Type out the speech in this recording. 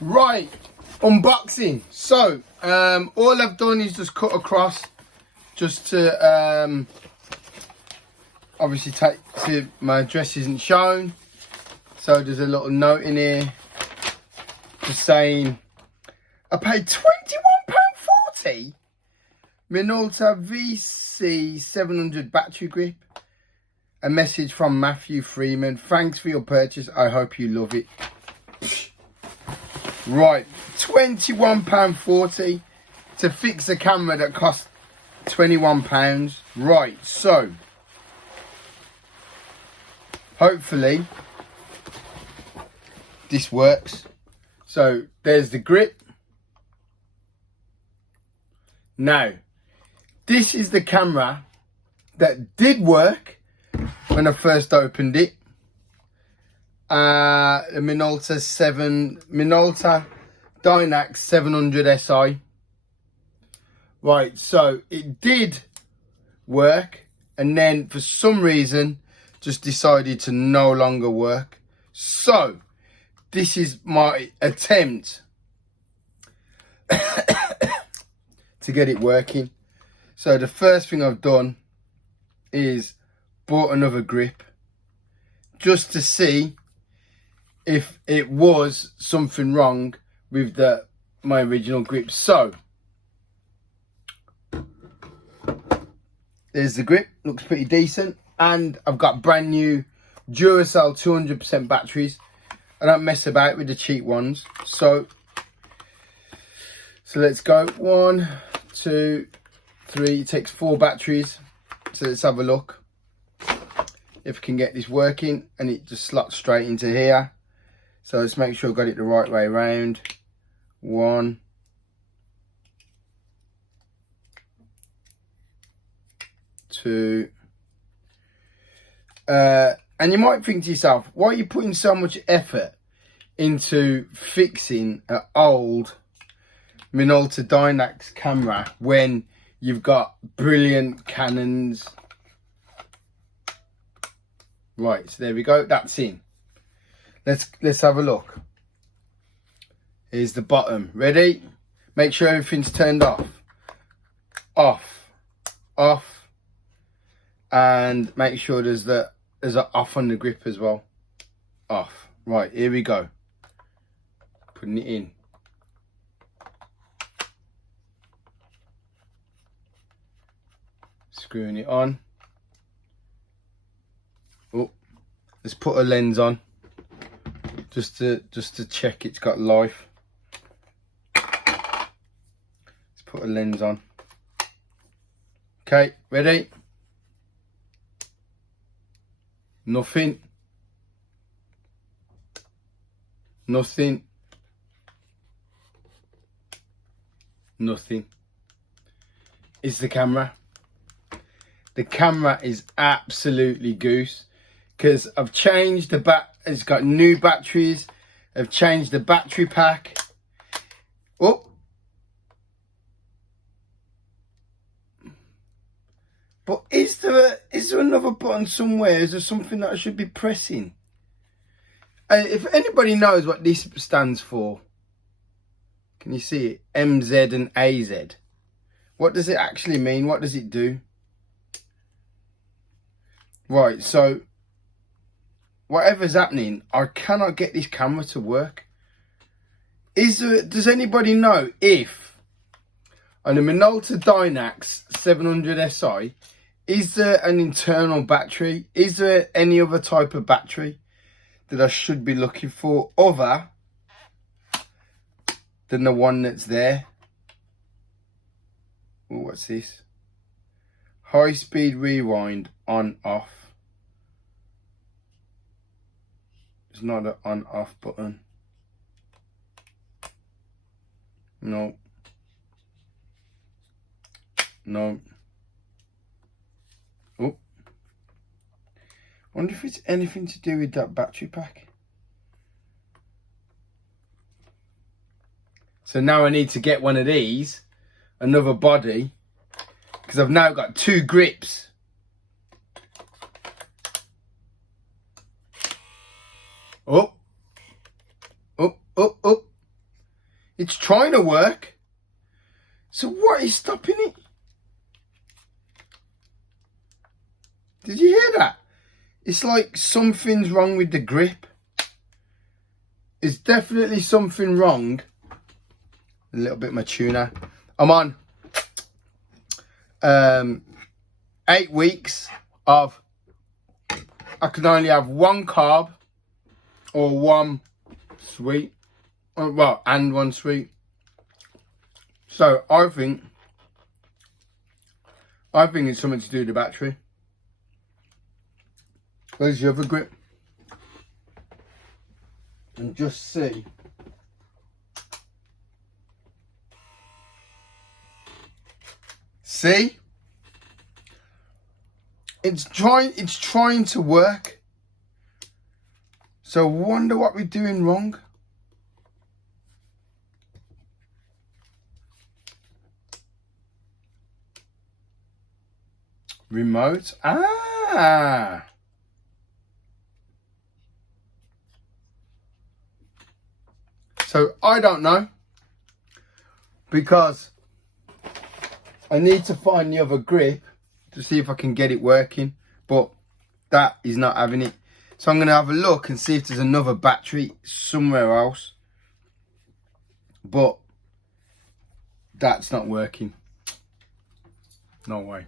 Right, unboxing. So all I've done is just cut across just to obviously take so my address isn't shown. So there's a little note in here just saying I paid £21.40. Minolta VC 700 battery grip. A message from Matthew Freeman. Thanks for your purchase. I hope you love it. Right, £21.40 to fix a camera that cost £21. Right, so hopefully this works. So there's the grip. Now, this is the camera that did work when I first opened it. The Minolta Dynax 700 SI. Right, so it did work, and then for some reason just decided to no longer work. So this is my attempt to get it working. So the first thing I've done is bought another grip just to see if it was something wrong with my original grip. So there's the grip, looks pretty decent, and I've got brand new Duracell 200% batteries. I don't mess about with the cheap ones. So let's go. 1, 2, 3. It takes 4 batteries. So let's have a look if I can get this working, and it just slots straight into here. So let's make sure I got it the right way around. 1, 2. And you might think to yourself, why are you putting so much effort into fixing an old Minolta Dynax camera when you've got brilliant Canons? Right, so there we go, that's in. Let's have a look. Here's the bottom. Ready? Make sure everything's turned off. Off. Off. And make sure there's an off on the grip as well. Off. Right, here we go. Putting it in. Screwing it on. Oh, let's put a lens on. Just to check it's got life. Let's put a lens on. Okay, ready? Nothing. Nothing. Nothing. It's the camera. The camera is absolutely goose because I've changed the it's got new batteries. I've changed the battery pack. Oh. But is there another button somewhere? Is there something that I should be pressing? If anybody knows what this stands for, can you see it? MZ and AZ. What does it actually mean? What does it do? Right, so whatever's happening, I cannot get this camera to work. Does anybody know if on the Minolta Dynax 700 SI, is there an internal battery? Is there any other type of battery that I should be looking for other than the one that's there? Ooh, what's this? High speed rewind on off. It's not an on off button. No. No. Oh. Wonder if it's anything to do with that battery pack. So now I need to get one of these, another body, because I've now got 2 grips. Oh. Oh, oh, oh. It's trying to work. So what is stopping it? Did you hear that? It's like something's wrong with the grip. It's definitely something wrong. A little bit of my tuna. I'm on 8 weeks of, I can only have 1 carb or 1 sweet. Well, and 1 sweet. So I think it's something to do with the battery. Where's your other grip? And just see. See? It's trying to work. So I wonder what we're doing wrong. Remote. Ah. So I don't know, because I need to find the other grip to see if I can get it working, but that is not having it. So I'm going to have a look and see if there's another battery somewhere else, but that's not working. No way.